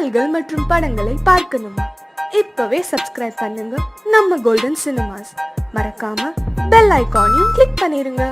பாடல்கள் மற்றும் படங்களை பார்க்கணுமா? இப்பவே சப்ஸ்கிரைப் பண்ணுங்க நம்ம கோல்டன் சினிமாஸ். மறக்காம பெல் ஐகானையும் கிளிக் பண்ணிருங்க.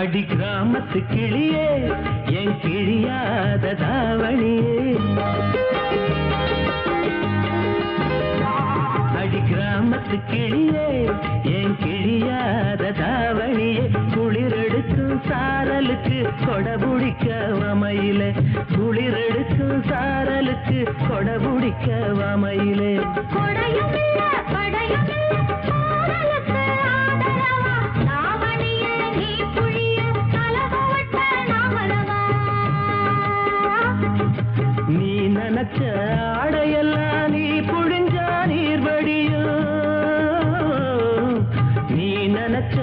அடி கிராமத்து கிளியே என் கிழியாத தாவணியே, அடி கிராமத்து கிளியே என் கிழியாத தாவணியே, குளிரெடுக்கும் சாரலுக்கு கொடபுடிக்க வமையிலே, குளிரெடுக்கும் சாரலுக்கு கொடபுடிக்க வமையிலே, நீ நினைச்ச ஆடையெல்லாம் நீ புழிஞ்சா நீர் வடியும், நீ நினைச்ச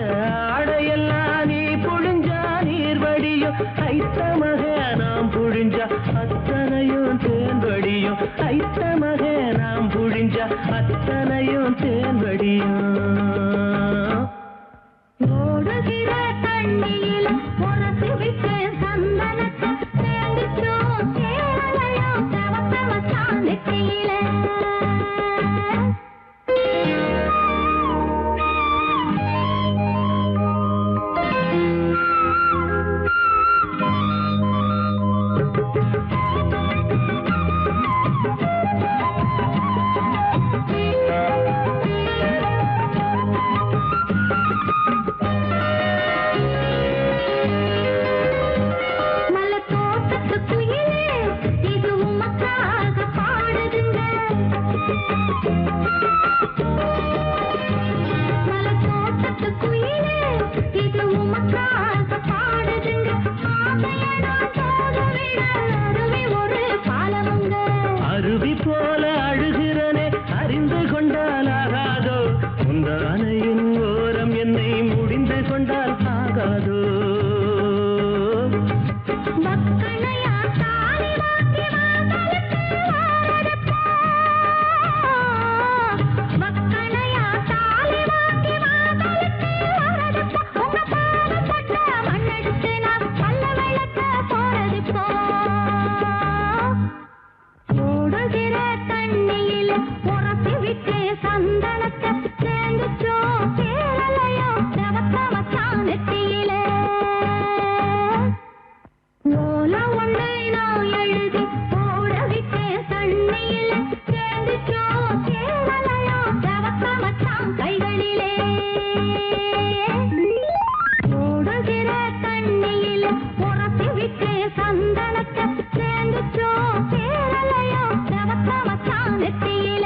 ஆடையெல்லாம் நீ புழிஞ்சா நீர் வடியும், ஐத்தமக நாம் புழிஞ்சா அத்தனையும் தேன் வடியும், ஐத்தமக நாம் புழிஞ்சா அத்தனையும் தேன் வடியும். ஓடுகிற தண்ணியில உரசி விட்டேன் சந்தனத்தை, சேர்ந்துச்சோம் சேரலையும் செவத்த வச்சான் நெத்தியில. அருவி போல அழுகிறனே அறிந்து கொண்டால் ஆகாதோ, உந்தானையின் ஓரம் என்னை முடிந்து கொண்டால் ஆகாதோ. ஓடுகிற தண்ணியில உரசி விட்டு சந்தனத்தை சேர்ந்துச்சோ சேரலையோ செவத்த மச்சான் நெத்தியில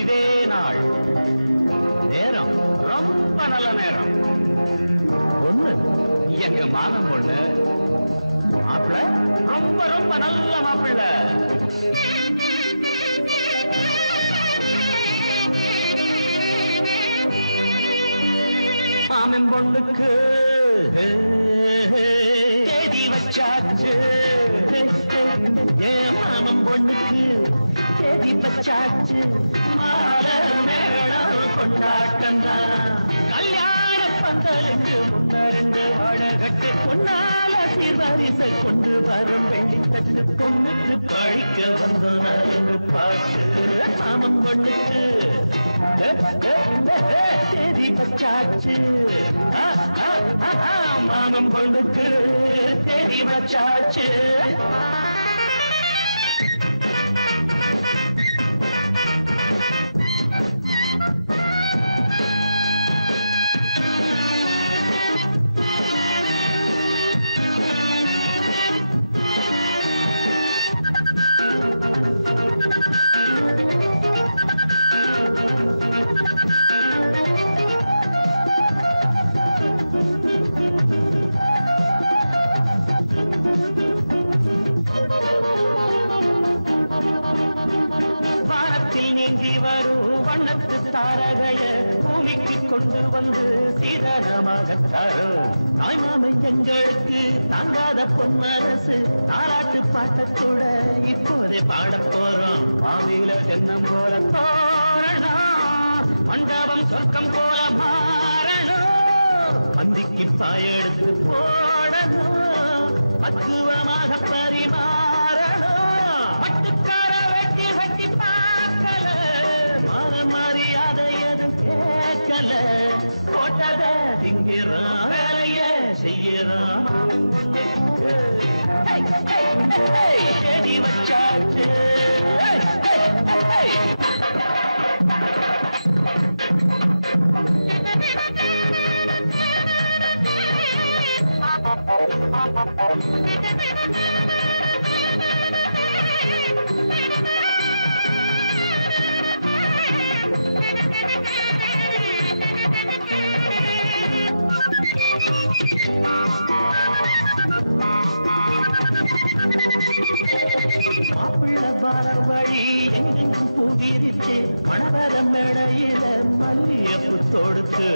இதே நாள் நேரம் ரொம்ப நல்ல நேரம். ஒண்ணு எங்க மாமன் பொண்ணு மாப்பிள்ள ரொம்ப ரொம்ப நல்ல மாப்பிள்ள. மாமன் பொண்ணுக்கு தேதி வச்சாச்சு. என் மாமன் பொண்ணுக்கு தேதி வச்சாச்சு. மாலை மேளம் கொண்டாட்டம்னா கல்யாண பந்தலுக்கு ரெண்டு வடகட்டு முன்னால வரிசை கொண்டு வரும் வெள்ளித்தட்டு பொண்ணுக்கு படிக்க வந்த பாட்டு மாமன் பொண்ணுக்கு தேதி வச்சாச்சு. மாமன் பொண்ணுக்கு தேதி வச்சாச்சு. வானத்தில் நீங்கி வரும் வண்ணத்து தாரகைய பூமிக்கு கொண்டு வந்து சீதாராமாக தரும். தாய்மாமை எங்களுக்கு தாங்காத பொன்னரசு தாராட்டு பாட்டத்தோட இப்போதே பாட போறோம். மாவில தென்னம் போல தோரணம் மண்டபம் சொர்க்கம் போல மாறணும். பந்திக்கு பாயெடுத்து போடணும் பக்குவமாக பரிமாறணும். பட்டுக்கார வெட்டி வெட்டி பார்க்கல மரியாதை எதுவும் கேட்கல. போட்டத திங்கிறான் வேலைய செய்யறான். தேடி வச்சாச்சு. வழி எங்கெங்கும் புகிரிச்சு மணவரம் மேடையில மல்லியப்பு தொடுத்து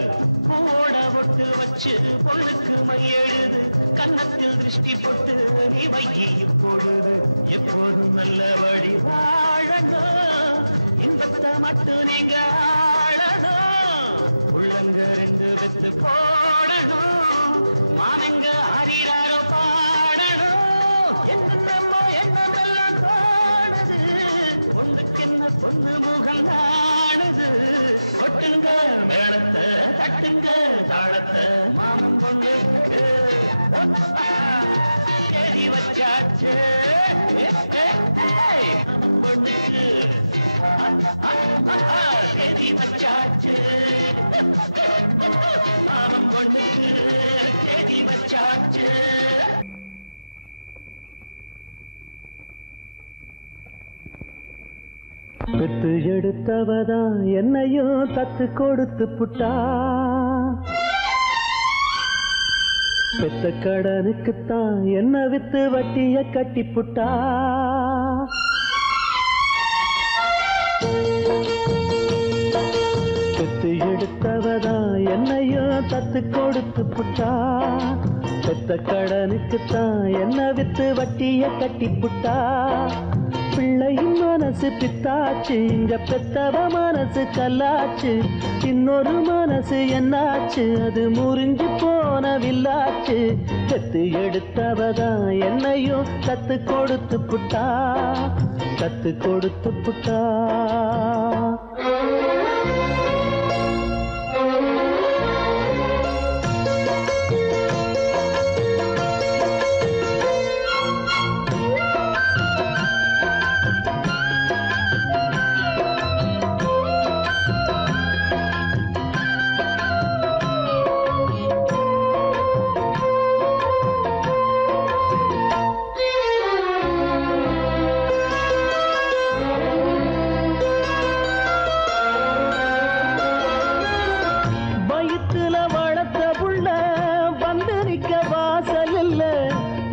பூவோட ஒட்டு வச்சு பொண்ணுக்கு மையெழுது கன்னத்தில் திருஷ்டி போட்டு நீ வைக்கையும் போடுது. எப்போதும் நல்ல வழி வாழணும். இன்பத்தை மட்டும் நீங்க ஆளணும். உள்ளங்க ரெண்டு வெத்து போடணும். மானங்க அறியாரோ பாடணும். என்னமோ என்னமெல்லாம் தோணுது. ஒன்றுக்கின்ன பொண்ணு முகம் காணுது. கொட்டுங்க மேளத்தை தட்டுங்க தாளத்தை மாமன் பொண்ணுக்கு தேடி வச்சாச்சு. பொண்ணுக்கு தேடி வச்சாச்சு. மாமன் பொண்ணுக்கு தேடி வச்சாச்சு. பெத்து எடுத்தவதா என்னையும் தத்து கொடுத்து புட்டா. பெத்த கடனுக்குத்தான் என்ன வித்து வட்டிய கட்டி புட்டா. பெத்து எடுத்தவதா என்னையும் தத்து கொடுத்து புட்டா. பெத்த கடனுக்குத்தான் என்ன வித்து வட்டிய கட்டி புட்டா. பிள்ளையின் மனசு பித்தாச்சு, இங்க பெத்தவ மனசு கல்லாச்சு. இன்னொரு மனசு என்னாச்சு, அது முறிஞ்சு போன வில்லாச்சு. பெத்து எடுத்தவதான் என்னையும் கத்து கொடுத்து புட்டா, கத்து கொடுத்து புட்டா.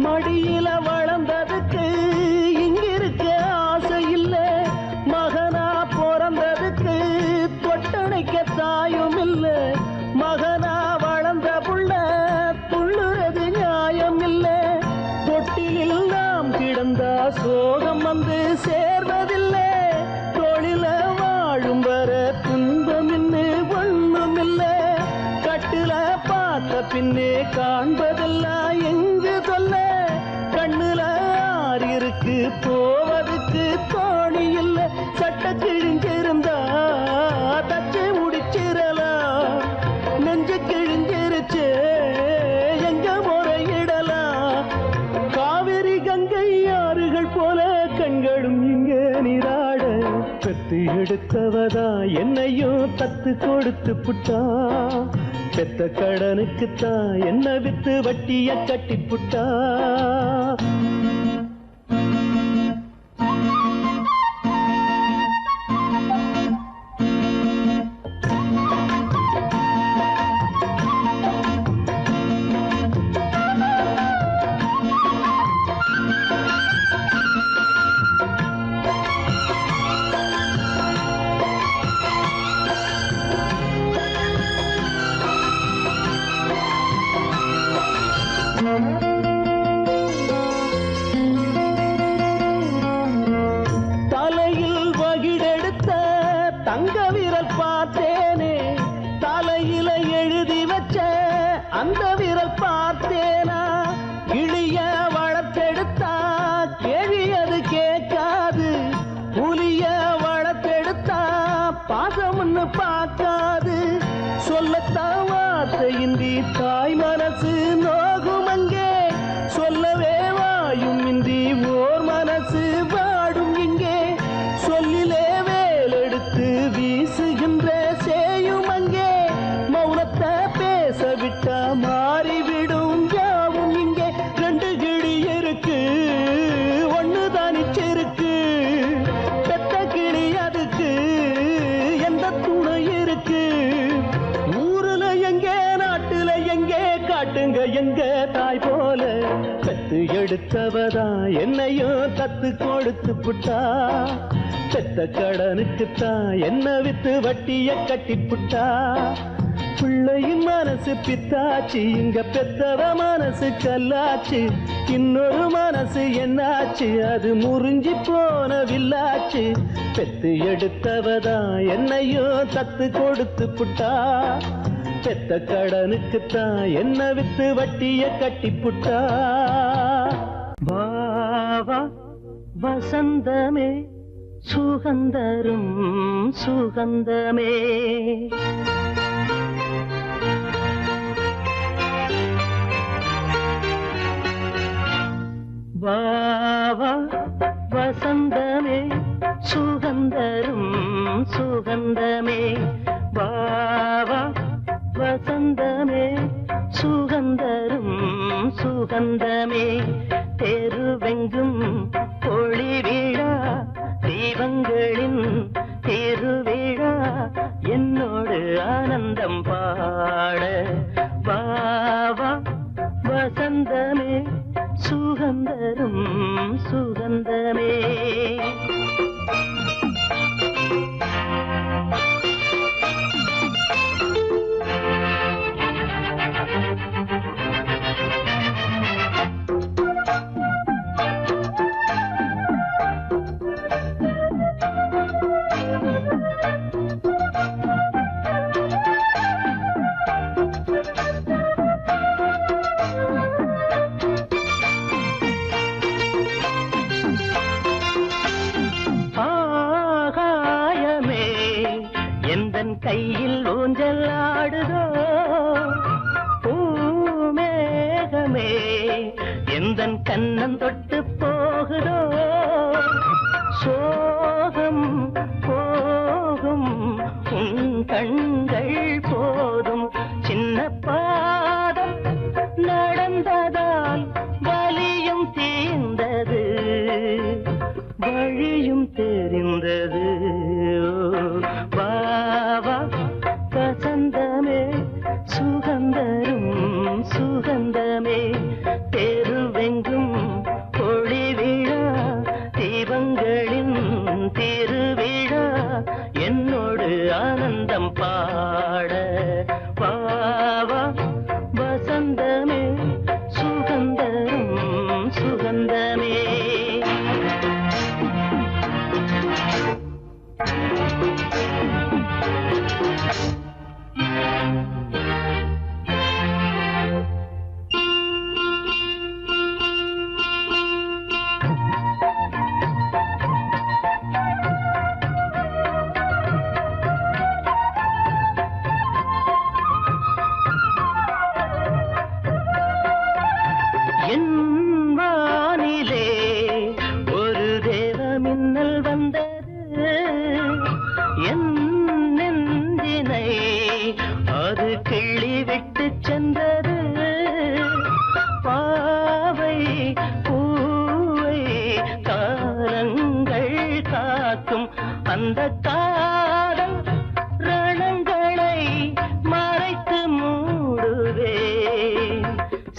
மடியில வளர்ந்ததுக்கு இங்கிருக்க ஆசை இல்ல. மகனா பிறந்ததுக்கு தொட்டணைக்க தாயும் இல்ல. மகனா வளர்ந்த புள்ள துள்ளுறது நியாயம் இல்ல. தொட்டிலில் நாம் கிடந்தா சோகம் வந்து சேர்வதில்லை. தொழில வாழும் வர துன்பம் இன்னு ஒண்ணும் இல்ல. கட்டுல பார்த்த பின்னே காண்பதெல்லாம் எங்கு சொல்ல. கண்ணுல ஆறு இருக்கு போவதுக்கு தோணி இல்ல. சட்ட கிழிஞ்சிருந்தா தச்சு முடிச்சிடலாம். நெஞ்சு கிழிஞ்சிருச்சு எங்க முறையிடலாம். காவிரி கங்கை ஆறுகள் போல கண்களும் இங்க நீராட. பெத்து எடுத்தவதா என்னையும் தத்து கொடுத்து புட்டா. பெத்த கடனுக்குத்தான் என்ன வித்து வட்டிய கட்டி புட்டா. தலையில் வகிடெடுத்த தங்க விரல் பார்த்தேனே. தலையில எழுதி வச்ச அந்த விரல் பார்த்தேனா. இழிய வளர்த்தெடுத்தா கேள்வி அது கேட்காது. புலிய வளர்த்தெடுத்தா பாசம்னு பார்க்காது. சொல்லத்தான் வார்த்தையின்றி தாய் மனசு நோகும் அங்கே. சொல்லவே வாயும் இன்றி ஓர் மனசு வாடும் இங்கே. சொல்லிலே வேலெடுத்து வீசுகின்ற சேயும் அங்கே. மௌனத்தை பேச விட்டா மாறிவிடும் யாவும் இங்கே. ரெண்டு கிளி இருக்கு ஒண்ணு தனிச்சிருக்கு. பெத்த கிளி அதுக்கு எந்த துணை இருக்கு. ஊருல எங்கே நாட்டுல எங்கே காட்டுங்க எங்க தாய் போல. பெத்து எடுத்தவதா என்னையும் தத்து கொடுத்து புட்டா. பெத்த கடனுக்குத்தான் என்ன வித்து வட்டிய கட்டி புட்டா. பிள்ளையின் மனசு பித்தாச்சு, இங்க பெத்தவ மனசு கல்லாச்சு. இன்னொரு மனசு என்னாச்சு, அது முறிஞ்சி போன வில்லாச்சு. பெத்து எடுத்தவதா என்னையும் தத்து கொடுத்து புட்டா. பெத்த கடனுக்குத்தான் என்ன வித்து வட்டிய கட்டி புட்டா. வாவா வசந்தமே சுகந்தரும் சுகந்தமே. வாவா வசந்தமே சுகந்தரும் சுகந்தமே. வாவா வசந்தமே சுகந்தரும் சுகந்தமே. தெருவெங்கும் ஒளி விழா தீபங்களின் திருவிழா. என்னோடு ஆனந்தம் பாட. வாவா வசந்தமே சுகந்தரும் சுகந்தமே. கையில் ஊஞ்சல் ஆடுதோ பூமேகமே எந்தன் கண்ணன் தொட்டு போகுதோ சோகம் போகும் உன் கண்கள் போதும் சின்ன பாதம் நடந்ததால் வலியும் தீர்ந்தது வழியும் தெரிந்தது வாவா வசந்தமே சுகந்தரும் சுகந்தமே தெருவெங்கும் ஒளி விழா தீபங்களின் திருவிழா என்னோடு ஆனந்தம் பாட வாவா வசந்தமே சுகந்தரும் சுகந்தமே என் வானிலே ஒரு தேவ மின்னல் வந்தது என் நெஞ்சினை அது கிள்ளி விட்டு சென்றது பாவை பூவை காலங்கள் காக்கும் அந்த காதல் ரணங்களை மறைத்து மூடுவே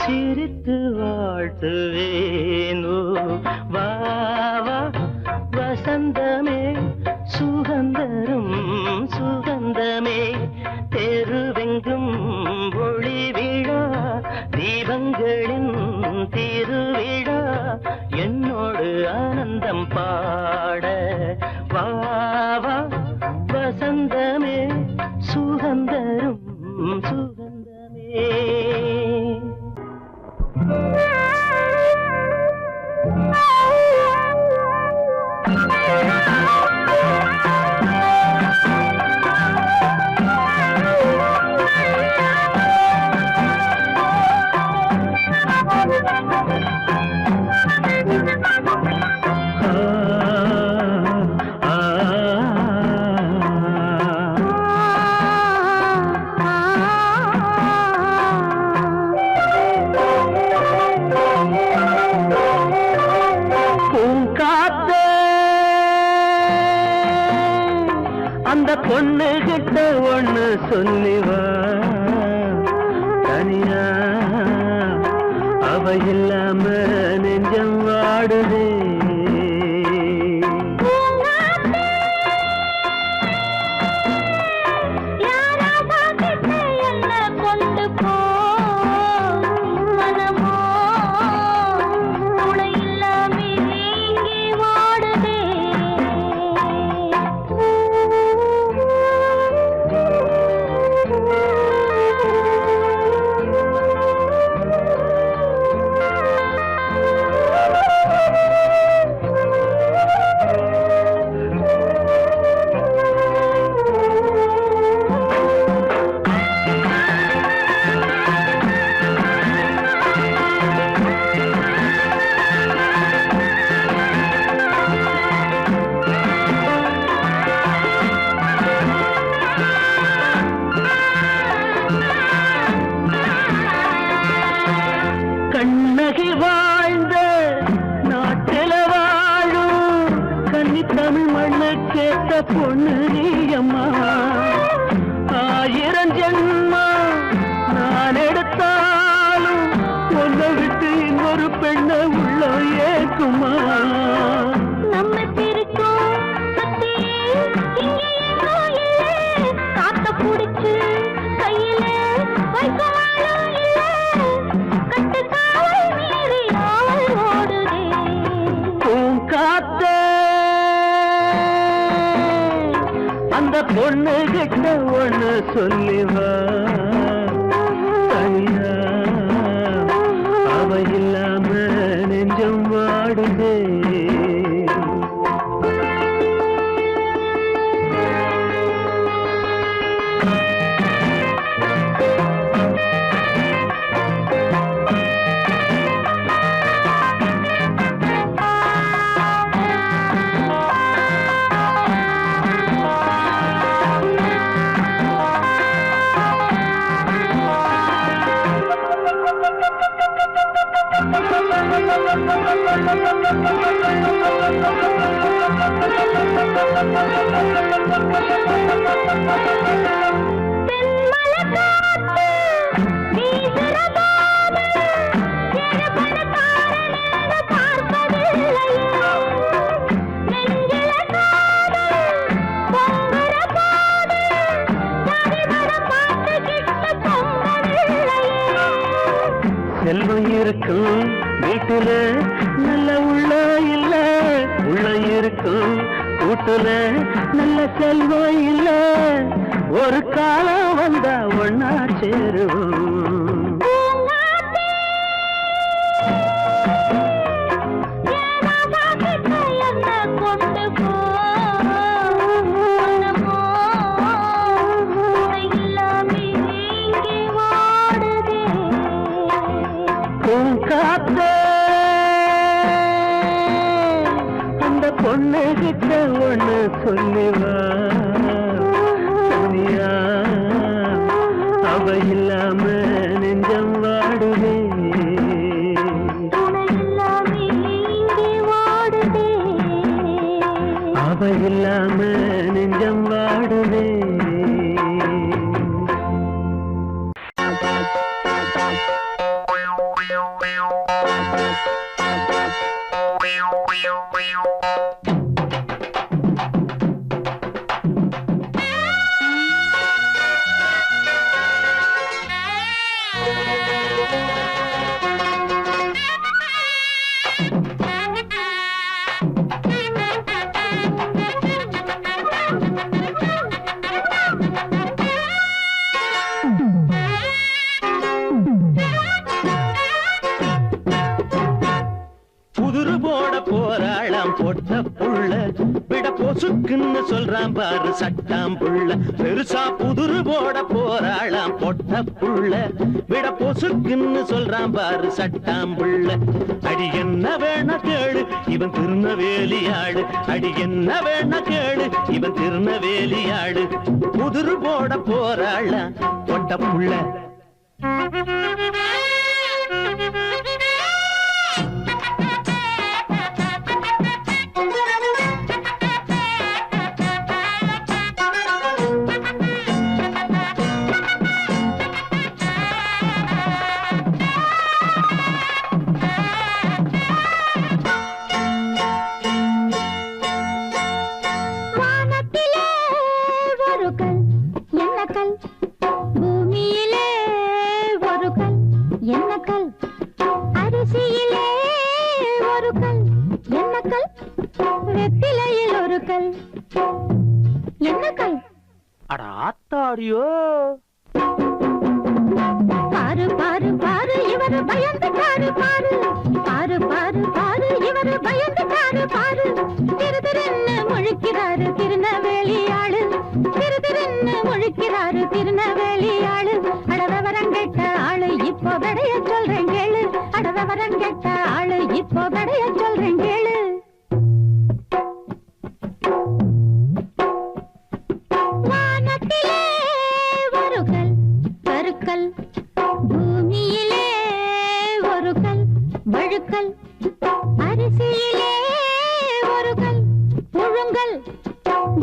சிரித்து வாழ்த்துவேனோ வாவா வசந்தமே சுகந்தரும் சுகந்தமே தெருவெங்கும் ஒளி விழா தீபங்களின் திருவிழா என்னோடு ஆனந்தம் பாட வாவா வசந்தமே சுகந்தரும் சுகந்தமே அந்த பொண்ணு கிட்ட ஒண்ணு சொல்லிவா தனியா அவ இல்லாம நெஞ்சம் வாடுதே கண்ணகி வாழ்ந்த நாட்டில வாழும் கன்னி தமிழ் மண்ணு கேட்ட பொண்ணு நீயம்மா 1000 ஜென்மா நான் எடுத்தாலும் ஒன்னை விட்டு இன்னொரு பெண்ணை உள்ள ஏக்குமா நம்ம திருக்கும் காத்த புடிச்சு கையில வைக்கவாலும் கட்டு காவல் மீறி ஓடுதே பூங்காத்த அந்த பொண்ணு கிட்ட ஒண்ணு சொல்லிவா தனியா அவ இல்லாம நெஞ்சம் வாடுதே வீட்டுல நல்ல செல்வம் இல்ல ஒரு காலம் வந்தா ஒன்னா சேருவோம் அந்த பொண்ணு கிட்ட ஒண்ணு சொல்லிவா சனியா அவ இல்லாம நெஞ்சம் வாடுதே அவ இல்லாம நெஞ்சம் வாடுதே போட்ட புள்ள விட பொசுக்குன்னு சொல்றான் பாரு சட்டாம் புள்ள பெருசா புதுரு போட போறாளாம் பொட்ட புள்ள விட பொசுக்குன்னு சொல்றான் பாரு சட்டாம் புள்ள அடி என்ன வேணா கேளு இவன் திருநவேலியாடு அடி என்ன வேணா கேளு இவன் திருநவேலியாடு புதுரு போட போறாளாம் பொட்ட புள்ள பூமியிலே ஒரு கல் என்ன கல் அரிசியிலே ஒரு கல் என்ன கல் வெத்திலையில் ஒரு கல் என்ன கல் அட ஆத்தாடியோ பாரு பாரு பாரு இவரு பயந்து பாரு பாரு பாரு பாரு பாரு இவரு பயந்து பாரு பாரு திரு திருன்னு முழிக்கிறாரு திருநவேலியாளு திரு திருன்னு முழிக்கிறாரு திருநவேலியாளு அடவரம் கெட்ட ஆளு இப்போ விடைய சொல்றேன் கேளு அடவரம் கெட்ட ஆளு இப்போ விடைய சொல்றேன் கேளு வானத்திலே ஒரு கல் கருக்கல் பூமியிலே ஒரு கல் வழுக்கல் அரிசியிலே ஒரு கல் புழுங்கல்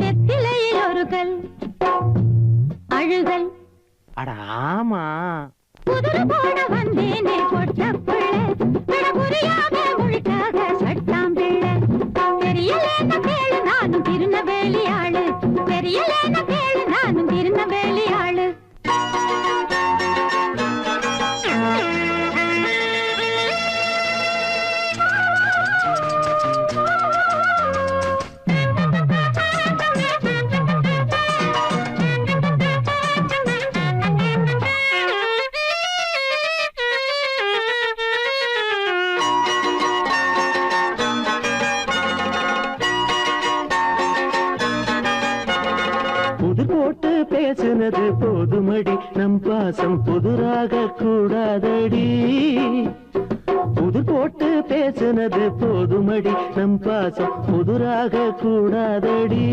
வெத்திலையில் ஒரு கல் அழுகல் அட ஆமா குதிரை போட வந்தேனே பொட்ட புள்ள விட புரியாத மொழிக்காக சட்டாம் பிள்ளை தெரியலேன கேளு நானும் திருநவேலி ஆளு தெரியலேன கேளு நானும் திருநவேலி ஆளு போட்டு பேசுனது போதுமடி நம் பாசம் புதுராக கூடாதடி புது போட்டு பேசுனது போதுமடி நம் பாசம் புதுராக கூடாதடி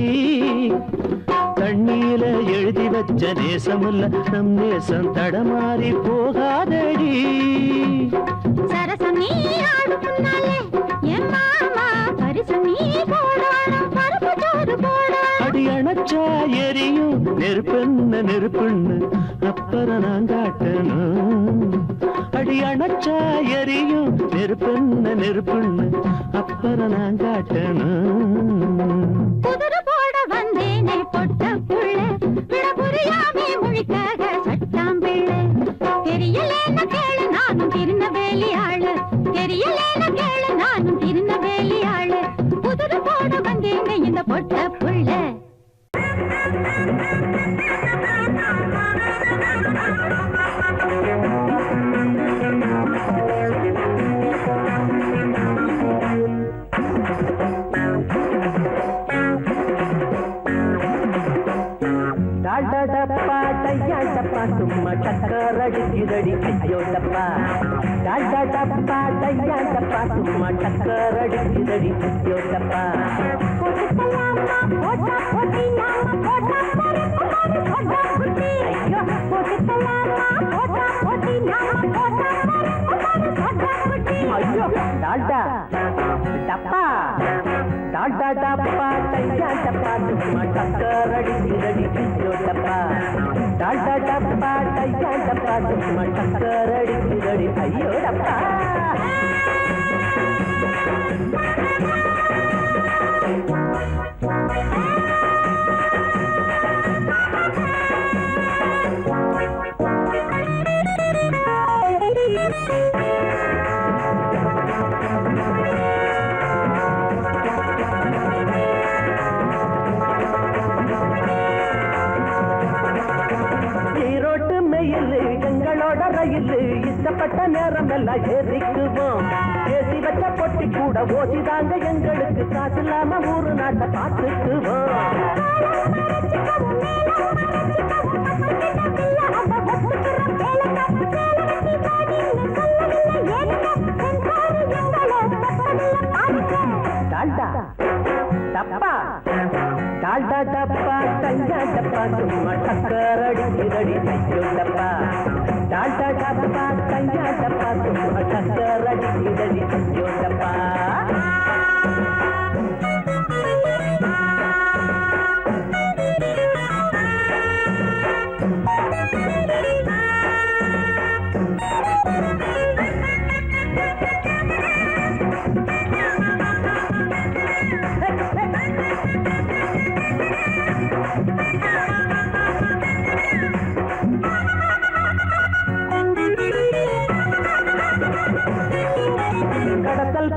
தண்ணீல எழுதி வச்ச நேசமல்ல நம் நேசம் தடமாறி போகாதடி சரசம் நீ ஆடு முன்னாலே என் மாமா பரிசம் நீ போடணும் பருப்பு சோறு போட அடி அணைச்சா எரியும் நெருப்பென்ன நெருப்புன்னு அப்புறம் நான் காட்டணும் அடி அணைச்சா எரியும் நெருப்பென்ன நெருப்புன்னு அப்புறம் நான் காட்டணும் குதிரை போட வந்தேனே பொட்ட புள்ள விட புரியாமே மொழிக்காக சட்டாம் பிள்ளை தெரியலேன கேளு நானும் திருநவேலி ஆளு தெரியலேன கேளு நானும் திருநவேலி ஆளு குதிரை போட வந்தேனே இந்த பொட்ட டப்பா டையாண்டப்பா சும்மா டக்கர் அடிக்குதடி ஐயோ டப்பா டப்பா டையாண்டப்பா சும்மா டக்கர் அடிக்குதடி ஐயோ டப்பா ஐயோ டால்டா டப்பா டால்டா டப்பா டையாண்டப்பா சும்மா டக்கர் அடிக்குதடி ஐயோ டப்பா டால்டா டப்பா டையாண்டப்பா சும்மா டக்கர் அடிக்குதடி ஐயோ டப்பா எங்களோட ரயில் இஷ்டப்பட்ட நேரம் எல்லாம் ஏறிக்குவோம் ஏசி வச்ச பொட்டி கூட ஓசிதாங்க எங்களுக்கு காசு இல்லாம ஊரு நாட்டை பார்த்துக்குவோம் டப்பா டால்டா டப்பா டையா டப்பா சும்மா டக்கர் அடிக்குதடி ஐயோ டப்பா டால்டா டப்பா டையா டப்பா சும்மா டக்கர் அடிக்குதடி ஐயோ டப்பா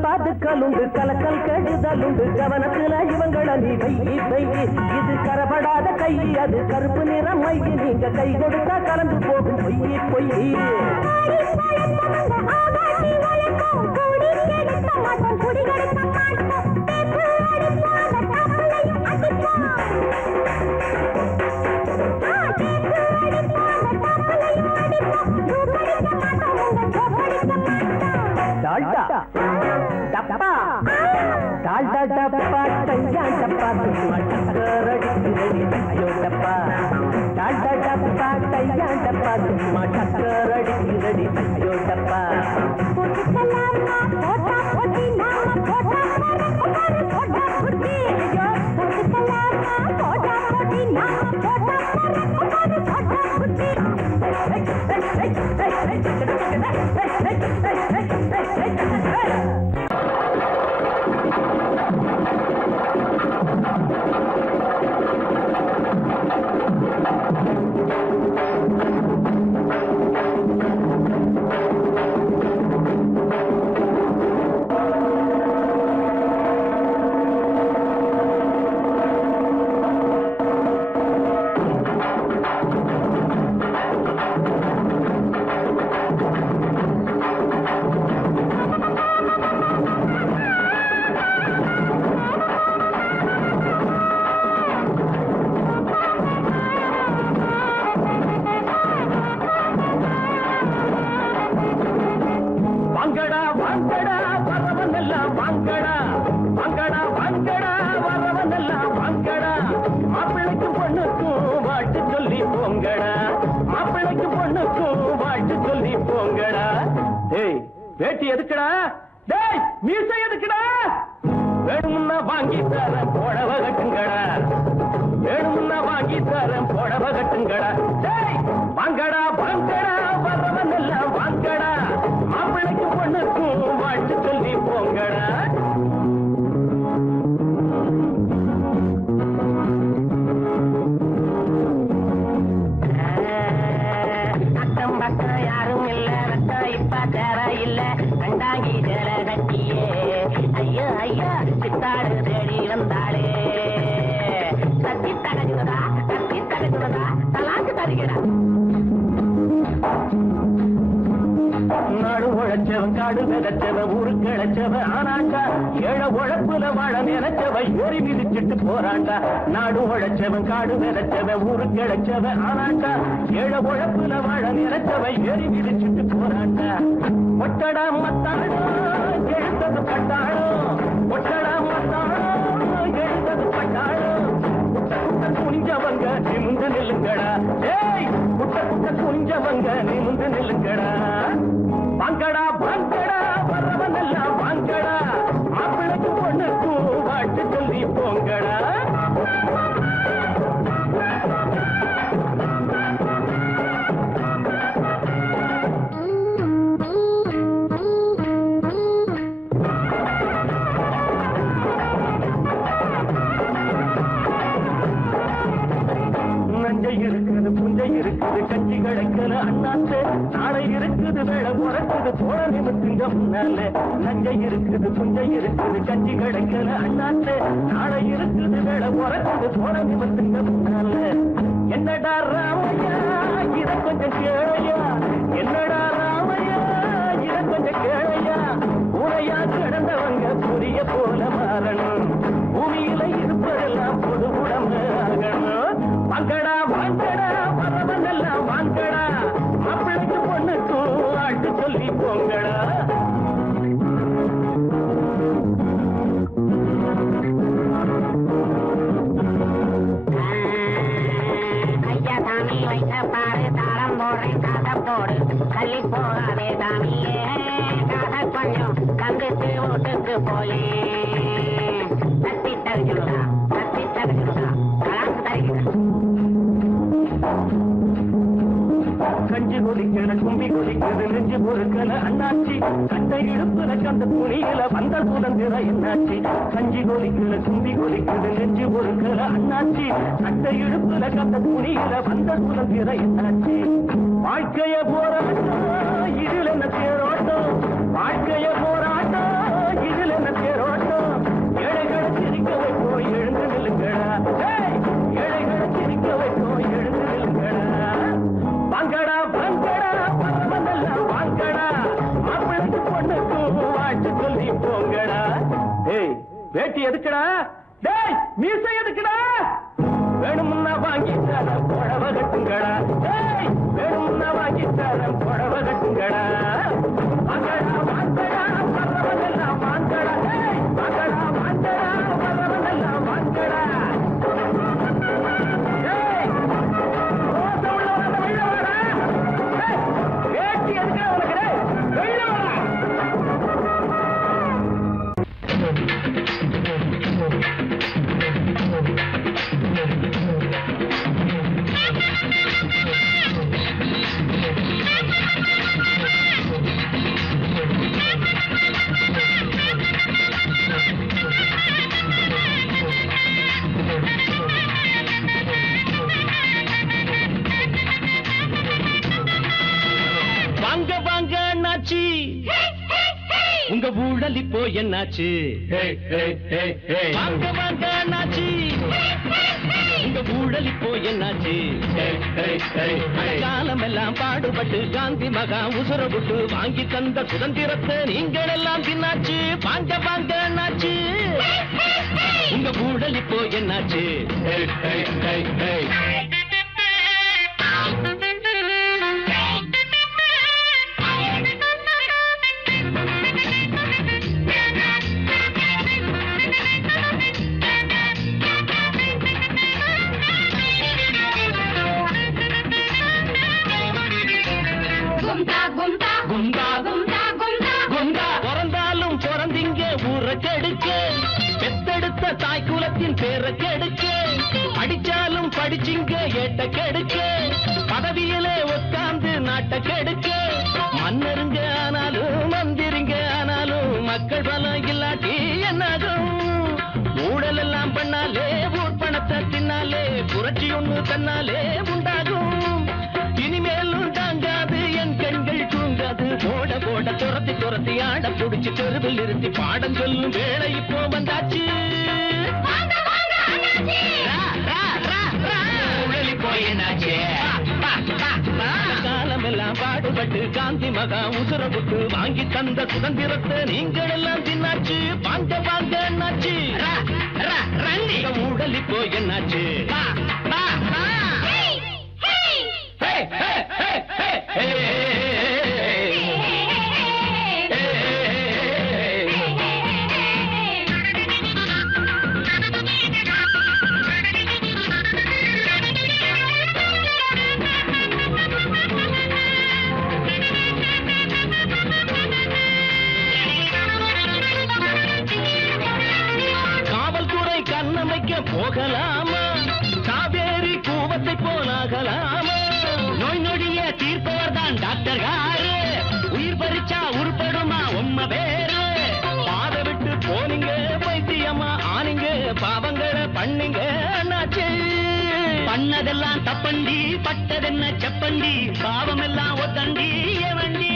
பாதுகாலுண்டு கலக்கல் கெடுதலுண்டு கவனத்துல இவங்கள நீ வை இது கரபடாத கை அது கருப்பு நிறம் மை நீங்க கை கொடுத்தா கலந்து போகும் பொய் டப்பா டால்டா டப்பா டையா டப்பா சும்மா டக்கர் அடிக்குதடி ஐயோ டப்பா டால்டா டப்பா டையா டப்பா சும்மா டக்கர் அடிக்குதடி ஐயோ டப்பா வேட்டி எதுக்குடா டேய் மீசை எதுக்குடா வேணும்னா வாங்கி தரேன் புடவை கட்டுங்கடா வேணும்னா வாங்கி தரேன் புடவை கட்டுங்கடா டேய் வாங்கடா வாங்கடா வரவன் எல்லாம் வாங்கடா மாப்பிள்ளைக்கு பொண்ணுக்கும் வாழ்த்து சொல்லி போங்கடா அக்கம் பக்கம் யாரும் இல்ல ரத்தம் இப்ப தேர இல்ல கண்டாங்கி தேர கட்டியே ஐயோ ஐயோ சித்தாடு தேடி வந்தாளே தத்தி தகச்சுதா தலாக்கு தருகிறா உழைச்சவன் காடு விதைச்சவன் ஊரு கிழச்சவன் ஆனாண்டா ஏழை உழைப்புல வாழ நினைச்சவன் ஏறி மிதிச்சிட்டு போறாண்டா நாடு உழைச்சவன் காடு விதைச்சவன் ஊரு கிழச்சவன் ஆனாண்டா ஏழை உழைப்புல வாழ நினைச்சவன் ஏறி மிதிச்சிட்டு போறாண்டா ஒட்டடா மத்தாடோ எழுந்தது பட்டாளோ ஒட்டடா மத்தாடோ எழுந்தது பட்டாளோ குனிஞ்சவங்க நிமிந்து நில்லுங்கடா ஏய் குட்ட குட்ட குனிஞ்சவங்க நிமிந்து நில்லுங்கடா வாங்கடா வாங்கடா வரவன் எல்லாம் வாங்கடா மாப்பிள்ளைக்கு பொண்ணுக்கும் வாட்டு சொல்லி போங்கடா இருக்குது புஞ்சை இருக்குது கட்சி கிடைக்கல அண்ணாத்து நாளை இருக்குது வேலை உறக்குது போல நிமித்துங்க முன்னால நஞ்சை இருக்குது புஞ்சை இருக்குது கட்சி கிடைக்கல அண்ணாத்து நாளை இருக்குது வேலை உறக்குது போல நிமித்துங்க முன்னால என்னடா ராமையா இத கொஞ்சம் கேளையா என்னடா ராமையா இத கொஞ்சம் கேளையா உரையா கிடந்தவங்க புரிய போல மாறணும் பூமியில இருப்பதெல்லாம் பொது உடம்பு ஆகணும் வாங்கடா வாங்கடா வரவன் எல்லாம் வாங்கடா மாப்பிள்ளைக்கு பொண்ணுக்கும் ஆட்டு சொல்லி போங்கடா ஐயா சாமி வைத்த பாரு தாளம் போடுறேன் காசை போடு தள்ளி போகாதே சாமியே காசை கொஞ்சம் தந்துட்டு வீட்டுக்கு போயே தட்டி தரிச்சுடா கலாக்கு தரிக்கிறேன் கஞ்சி கொதிக்கல கும்பி கொதிக்குது நெஞ்சு பொறுக்கல அண்ணாச்சி கட்டை இடுப்புல கந்த துணியில வந்த சுதந்திர என்னாச்சி கஞ்சி கொதிக்கல கும்பி கொதிக்குது நெஞ்சு பொறுக்கல அண்ணாச்சி கட்டை இடுப்புல கந்த துணியில வந்த சுதந்திர என்னாச்சி வாழ்க்கைய போராட்டம் இதில் என்ன தேரோட்டம் வாழ்க்கைய போராட்டம் இதில் என்ன தேரோட்டம் ஏழைகளை சிரிக்க வைப்போம் எழுந்து நில்லுங்கடா ஏழைகளை சிரிக்க வைப்போம் எழுந்து நில்லுங்கடா வாங்கடா வாங்கடா பரவதெல்லாம் வாங்கடா மாப்பிள்ளைக்கு பொண்ணுக்கும் வாட்டு சொல்லி போங்கடா ஏய் வேட்டி எதுக்குடா டேய் மீசை எதுக்குடா வேணும்னா வாங்கி தரேன் புடவ கட்டுங்கடா டேய் வேணும்னா வாங்கி தரேன் புடவ கட்டுங்கடா வாங்கடா வாங்கடா பரவதெல்லாம் வாங்கடா டேய் வாங்கடா வாங்கடா பரவதெல்லாம் வாங்கடா உங்க ஊழல் இப்போ என்னாச்சு வாங்க வாங்க என்னாச்சு உங்க ஊழல் இப்போ என்னாச்சு காலம் எல்லாம் பாடுபட்டு காந்தி மகா உசுர விட்டு வாங்கி தந்த சுதந்திரத்தை நீங்கள் எல்லாம் தின்னாச்சு வாங்க வாங்க என்னாச்சு உங்க ஊழல் இப்போ என்னாச்சு பிறந்தாலும் பிறந்தீங்க ஊரை கெடுக்க பெத்தெடுத்த தாய் குலத்தின் பேரை கெடுக்க படிச்சாலும் படிச்சிங்க ஏட்ட கெடுக்க பதவியிலே உட்கார்ந்து நாட்டை கெடுக்க மன்னருங்க ஆனாலும் மந்திரிங்க ஆனாலும் மக்கள் பலம் இல்லாட்டி என்னாகும் ஊழல் எல்லாம் பண்ணாலே ஊர் பணத்தை தின்னாலே புரட்சி ஒண்ணு தன்னாலே உண்டாகும் இனிமேலும் தாங்காது என் கண்கள் தூங்காது போட போட துரத்தி துரத்தி ஆட புடிச்சு தெருவில் நிறுத்தி பாடம் சொல்லும் வேலை இப்போ வந்தாச்சு ஊழலி போயினாச்சு காலம் எல்லாம் எல்லாம் பாடுபட்டு காந்தி மகா உசுர விட்டு வாங்கி தந்த சுதந்திரத்தை நீங்கள் எல்லாம் தின்னாச்சு வாங்க வாங்க என்னாச்சு ஊழல் இப்போ என்னாச்சு போகலாமா காவேரி கூவத்தை போலாகலாமா நோய் நொடிய தீர்ப்பவர் தான் டாக்டர் யாரு உயிர் பறிச்சா உருப்படுமா உண்மை வேறு பாத விட்டு போனீங்க வைத்தியம்மா ஆனீங்க பாவங்களை பண்ணீங்க அண்ணாச்சு பண்ணதெல்லாம் தப்பண்டி பட்டதென்ன செப்பண்டி பாவம் எல்லாம் ஒத்தண்டி வண்டி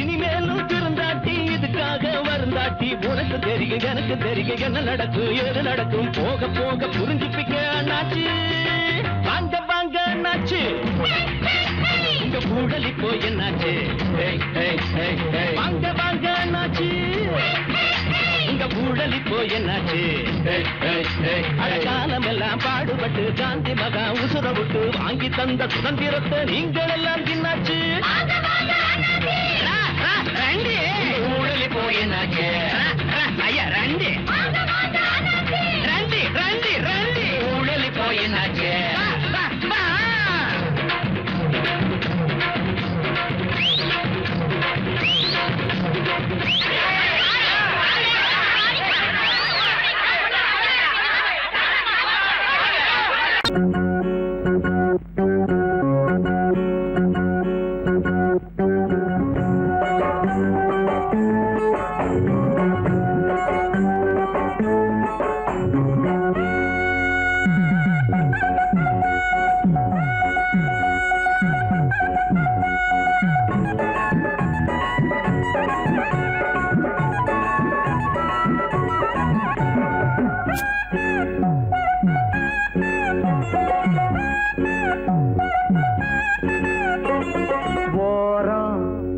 இனிமேலும் திருந்தாட்டி இதுக்காக வருந்தாட்டி உனக்கு தெரியும் எனக்கு தெரியும் என்ன நடக்கும் ஏது நடக்கும் போக போக புரிஞ்சுப்பிக்க அண்ணாச்சு வாங்க வாங்க அண்ணாச்சு உங்க ஊழல் இப்போ என்னாச்சு வாங்க வாங்க அண்ணாச்சு உங்க ஊழல் இப்போ என்னாச்சு காலம் எல்லாம் பாடுபட்டு காந்தி மகா உசுர விட்டு வாங்கி தந்த சுதந்திரத்தை நீங்கள் எல்லாம் தின்னாச்சு ஊழல் இப்போ என்னாச்சு ஐயா ரெண்டு ரெண்டு ரெண்டு ரெண்டு ஊழல் இப்போ என்னாச்சு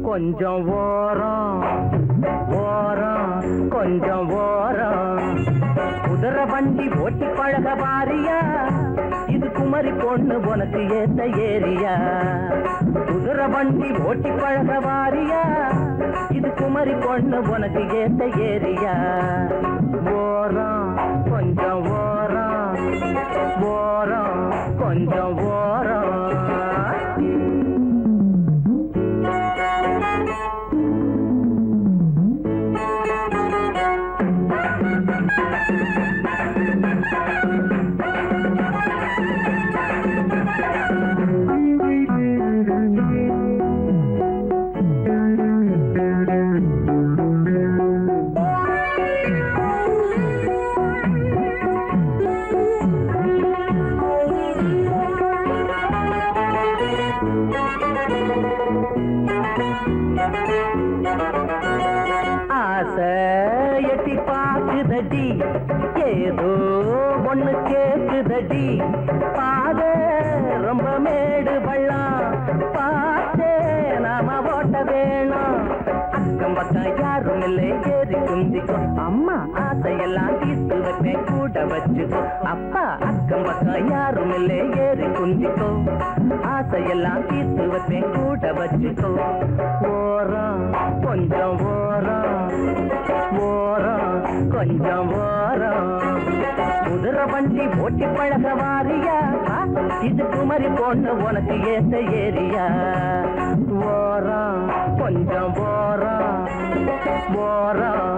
கொஞ்சம் ஓரம் ஓரம் கொஞ்சம் ஓரம் குதிரை வண்டி ஓட்டி பழக பாரியா இது குமரி பொண்ணு உனக்கு ஏத்த ஏரியா குதிரை வண்டி ஓட்டி பழக பாரியா இது குமரி பொண்ணு உனக்கு ஏத்த ஏரியா ஓரம் கொஞ்சம் ஓரம் ஓரம் கொஞ்சம் ஓரம் எட்டி பாக்குதடி ஏதோ ஒண்ணு கேக்குதடி பாத ரொம்ப மேடு பள்ளம் பார்த்தே நாம ஓட்ட வேணும் அக்கம் பக்கம் யாரும் இல்லை ஏறி குந்திக்கோ அம்மா ஆசையெல்லாம் தீர்த்து வைப்பேன் கூட வச்சுக்கோ அப்பா அக்கம் பக்கம் யாரும் இல்லை ஏறி குந்திக்கோ ஆசையெல்லாம் தீர்த்து வைப்பேன் கூட வச்சுக்கோ ஓரம் கொஞ்சம் ஓரம் ஓரம் கொஞ்சம் ஓரம் குதிரை வண்டி ஓட்டி பழக வாரியா இது குமரி பொண்ணு உனக்கு ஏத்த ஏரியா ஓரம் கொஞ்சம் ஓரம் ஓரம்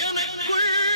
எனக்குள்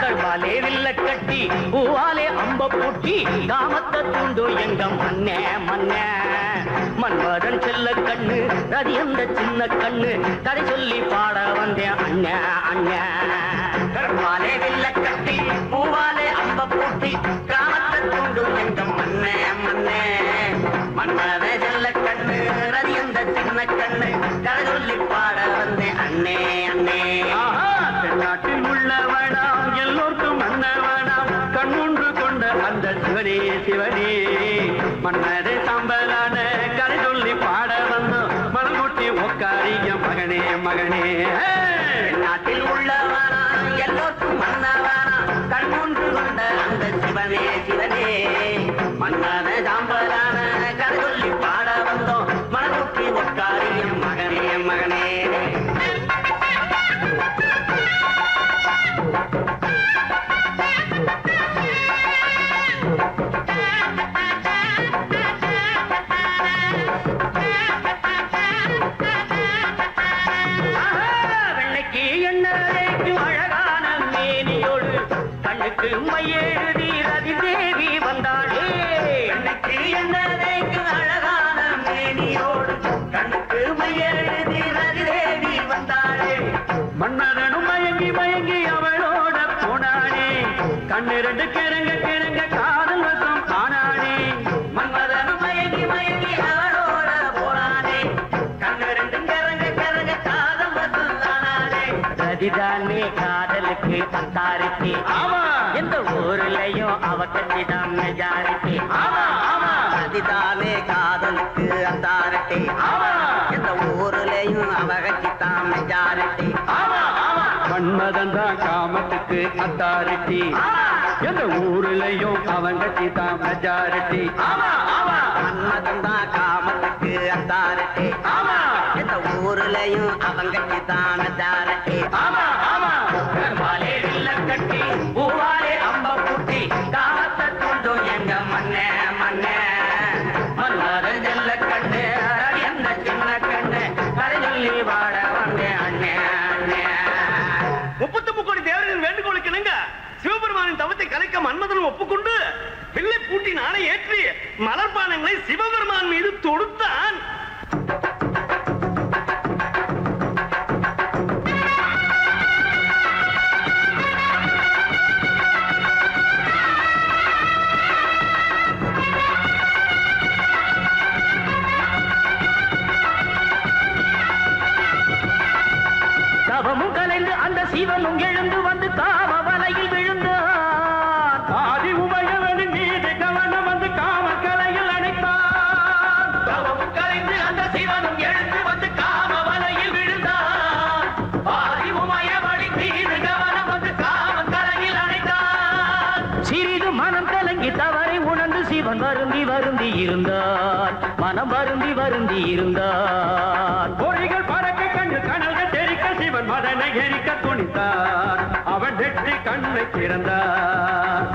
கள்வாலே வில்ல கட்டி பூவாலே அம்ப பூட்டி காமத்தை தூண்டு எங்க மண்ணே மண்ணே மன்மதன் செல்ல கண்ணு ரதி அந்த சின்ன கண்ணு கதை சொல்லி பாட வந்தேன் அண்ணா அண்ணா கள்வாலே வில்ல கட்டி பூவாலே அம்ப பூட்டி காமத்தை தூண்டு எங்க மண்ணே மண்ணே மன்மதன் செல்ல கண்ணு ரதி அந்த சின்ன கண்ணு கதை சொல்லி பாட வந்தேன் அண்ணே அண்ணே நாட்டில் உள்ளவனாம் எல்லோருக்கும் மன்னவனாம் கண்முன்று கொண்ட அந்த சிவனே சிவனே மன்னரே சம்பலான கதை சொல்லி பாட வந்தோம் மனமுட்டி உக்காரிய மகனே மகனே நாட்டில் உள்ளவனாம் எல்லோருக்கும் மன்னவனாம் கண்முன்று கொண்ட அந்த சிவனே சிவனே மன்னரே சம்பலான கதை சொல்லி பாட வந்தோம் மனமுட்டி உக்காரிய மகனே மகனே வெள்ளைக்கு என்ன கண்ணுக்கு மையெழுதி ரதி தேவி வந்தாளே கண்ணுக்கு என்னதைக்கு அழகான மேனியோடு கண்ணுக்கு மையெழுதி ரதி தேவி வந்தாளே மன்னரனும் மயங்கி மயங்கி அவளோட போனானே கண்ணு ரெண்டு கிறங்க கிறங்க காதல் வசம் ஆனானே மன்மதனும் மயங்கி மயங்கி அவளோட போனானே கண்ணு ரெண்டு கிறங்க கிறங்க காதல் வசம் ஆனானே ரதிதானே காதலுக்கு அத்தாரிட்டி ஆமா எந்த ஊர்லயும் அவ கட்சிதான் மெஜாரிட்டி ஆமா ஆமா ரதிதானே காதலுக்கு அத்தாரிட்டி ஆமா எந்த ஊர்லயும் அவ கட்சிதான் மெஜாரிட்டி ஆமா ஆமா மன்மதன் தான் காமத்துக்கு அத்தாரிட்டி எந்த ஊர்லயும் அவன் கட்சிதான் மெஜாரிட்டி ஆமா ஆமா மன்மதன் தான் காமத்துக்கு அத்தாரிட்டி ஆமா எந்த ஊர்லயும் அவன் கட்சிதான் மெஜாரிட்டி ஆமா ஆமா கர்வாலே வில்ல கட்டி பூவாலே அம்ப பூட்டி காமத்தை கொண்டும் எங்க மண்ணே மண்ணே மன்னார ஜல்ல கண்ணு எந்த சின்ன கண்ணு கரை சொல்லி வாட வந்தே அண்ணே அண்ணே 33 கோடி தேவரின் வேண்டுகோளுக்கு இணங்க சிவபெருமானின் தவத்தை கலைக்க மன்மதன் ஒப்புக்கொண்டு பிள்ளை பூட்டி நாளை ஏற்றி மலர்பானங்களை சிவபெருமான் மீது தொடுத்தான். தவமும் கலைந்து அந்த சிவனும் எழுந்து வந்து காம வலையில் விழுந்தான் ஆதி உமையவனின் மீது கவனம் வந்து காம கலையில் அணைத்தான் தவமும் கலைந்து அந்த சிவனும் எழுந்து வந்து காம வலையில் விழுந்தான் ஆதி உமையவனின் மீது கவனம் வந்து காம கலையில் அணைத்தான் சிறிது மனம் கலங்கி தவறை உணர்ந்து சிவன் வருந்தி வருந்தி இருந்தான் மனம் வருந்தி வருந்தி இருந்தான் பொறிகள் பறக்க கண்டு கனல்கள் தெரிக்க சிவன் மதனை எரிக்க துணித்தான் அவன் வெற்றி கண்ணை திறந்தான்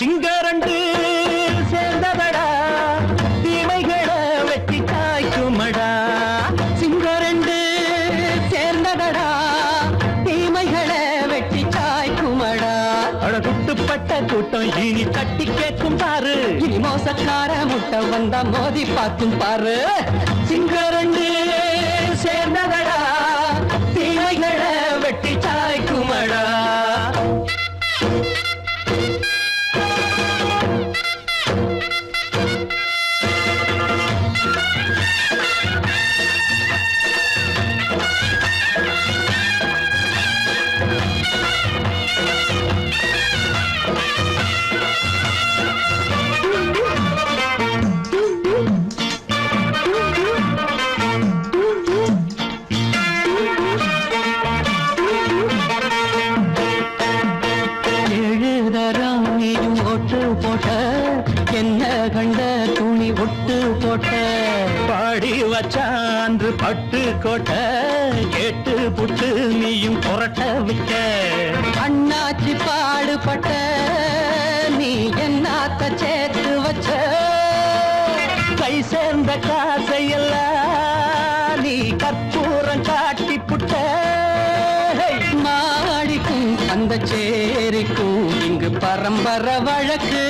சிங்கரண்டு சேர்ந்ததடா தீமைகளை வெட்டி காய்க்குமடா. சிங்கரண்டு சேர்ந்ததடா தீமைகளை வெட்டி காய்க்குமடா. அழகுட்டுப்பட்ட கூட்டம் இனி தட்டி கேட்கும் பாரு. இனி மோசக்கார முட்டை வந்தா மோதி பார்க்கும் பாரு. சிங்கரண்டு சேர்ந்ததடா தீமைகளை வெட்டி சாய்க்குமடா. என்ன கண்ட துணி ஒட்டு போட்ட பாடி வச்சான்று பட்டு கோட்ட கேட்டு புட்டு நீயும் புரட்ட விட்ட. அண்ணாச்சி பாடுபட்ட நீ என்னாத்த சேர்த்து வச்ச. கை சேர்ந்த காசையெல்லாம் நீ கற்பூரம் காட்டி புட்ட. மாடிக்கும் அந்த சேரிக்கும் இங்கு பரம்பரை வழக்கு.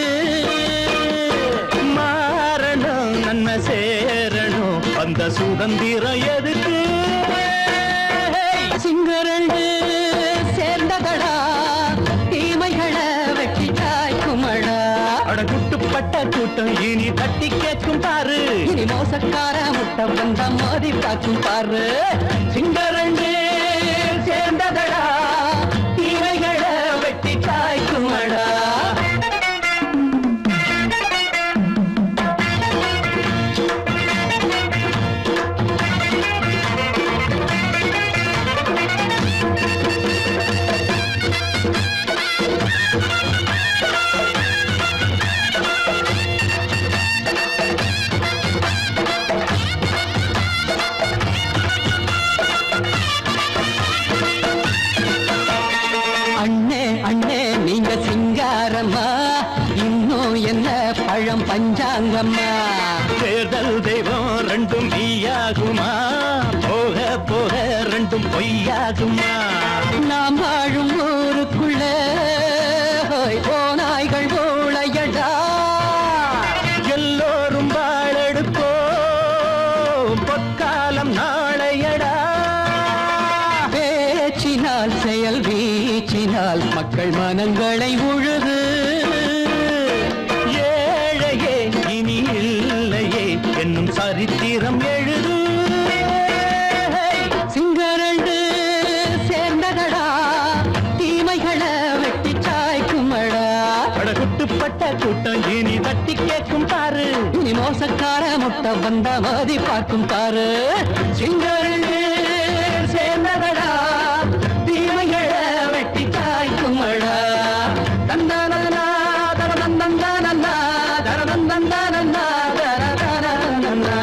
மாறணும் நன்மை சேரணும் அந்த சுதந்திரம் எதுக்கு. சிங்கரண்டு சேர்ந்ததடா தீமைகளை வெட்டி காய்க்குமடா. அடகுட்டுப்பட்ட கூட்டம் இனி தட்டி கேட்கும் பாரு. இனி மோசக்கார முட்டை வந்த மோதி பார்க்கும் பாரு. சிங்கரண்டு சேர்ந்ததடா தீமைகளை வெட்டி காய்க்குமடா. நீங்க சிங்காரம்மா இன்னும் என்ன பழம் பஞ்சாங்கம்மா. தேர்தல் தெய்வம் ரெண்டும் மெய்யாகுமா போக போக ரெண்டும் பொய்யாகுமா. நாம் வாழும் ஊருக்குள்ள போனாய்கள் ஊழையடா. எல்லோரும் வாழெடுப்போ பொற்காலம் நாளையடா. பேச்சினால் செயல் வீச்சினால் மக்கள் மனங்களை உழுது. ஏழையே இனி இல்லையே என்னும் சரித்திரம் எழுது. சிங்கரண்டு சேர்ந்ததடா தீமைகளை வெட்டி சாய்க்குமடா. அடகுட்டுப்பட்ட கூட்டம் இனி தட்டி கேட்கும் பாரு. இனி மோசக்கார முட்டை வந்த மோதி பார்க்கும் பாரு. சிங்கரண்டு சேர்ந்ததடா தீமைகளை வெட்டி காய்க்குமடா. தந்தானந்தா தரதந்தந்தானந்தா தரதந்தந்தானந்தா தரதந்தந்தா.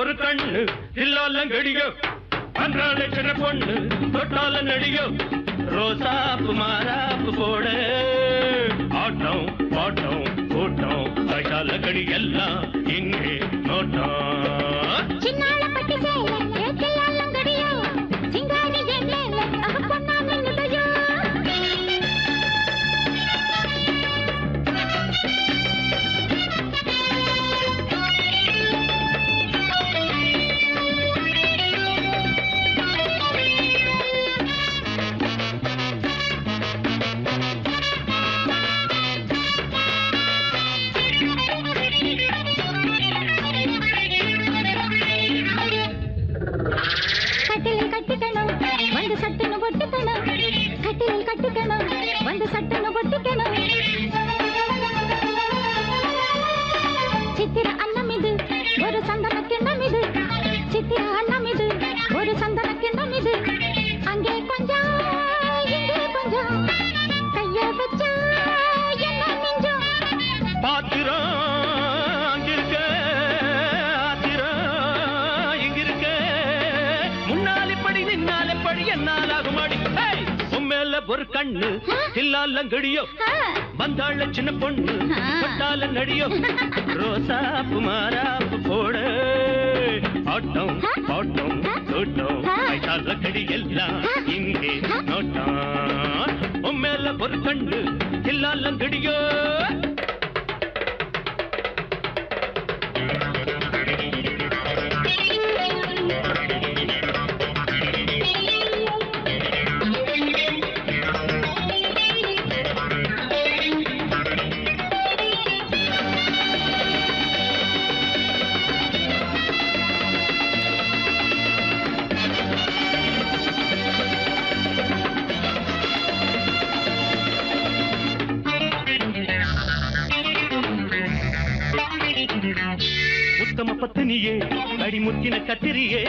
ஒரு கண்ணு இல்லாலம் கடியோ அன்றாட சின்ன பொண்ணு தொட்டால நடிகோ. ரோசாப்பு மாறாப்பு போட ஆட்டம் பாட்டம் கூட்டம் கைகால கடி எல்லாம் இங்கே நோட்டம். சின்னாளப்பட்டி சேலம் ஏத்தலாலம் கடியோ சிங்காரி எல்லேல பொன்னான நுடையோ. ஒரு கண்ணு தில்லாலங்கடியோ வந்தாள சின்ன பொண்ணு பட்டால நடியோ ரோசாப்பு மாறாப்பு போட ஆட்டம் பாட்டம் தோட்டம் ஐசால கடி எல்லாம் இங்கே நோட்டம் உண்மையில ஒரு கண்ணு தில்லாலங்கடியோ உத்தம பத்தினியே அடிமுத்தின கத்திரியே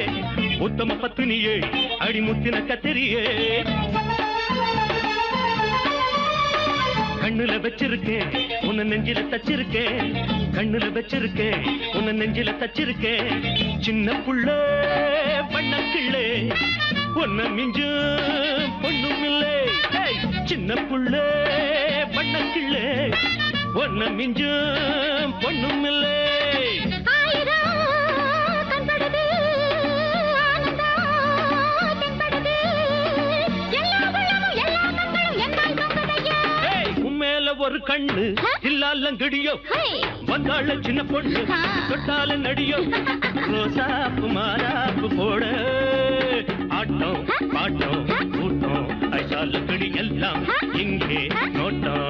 உத்தம பத்தினியே அடிமுத்தின கத்திரியே கண்ணுல வச்சிருக்கேன் உன்ன நெஞ்சில தச்சிருக்கேன் கண்ணுல வச்சிருக்கேன் உன்ன நெஞ்சில தச்சிருக்கேன் சின்ன புள்ள வண்ணக்கிள்ளே உன்ன மிஞ்சு பொண்ணும் இல்லை சின்ன புள்ள வண்ணக்கிள்ளே உன்ன மிஞ்சு பொண்ணும் இல்லை ஒரு கண்ணு இல்லாலங்கடியோ வந்தாள சின்ன பொண்ணு தொட்டால நடியோ ரோசாப்பு மாறாப்பு போட ஆட்டம் பாட்டம் கூட்டம் ஐசால கடி எல்லாம் இங்கே நோட்டம்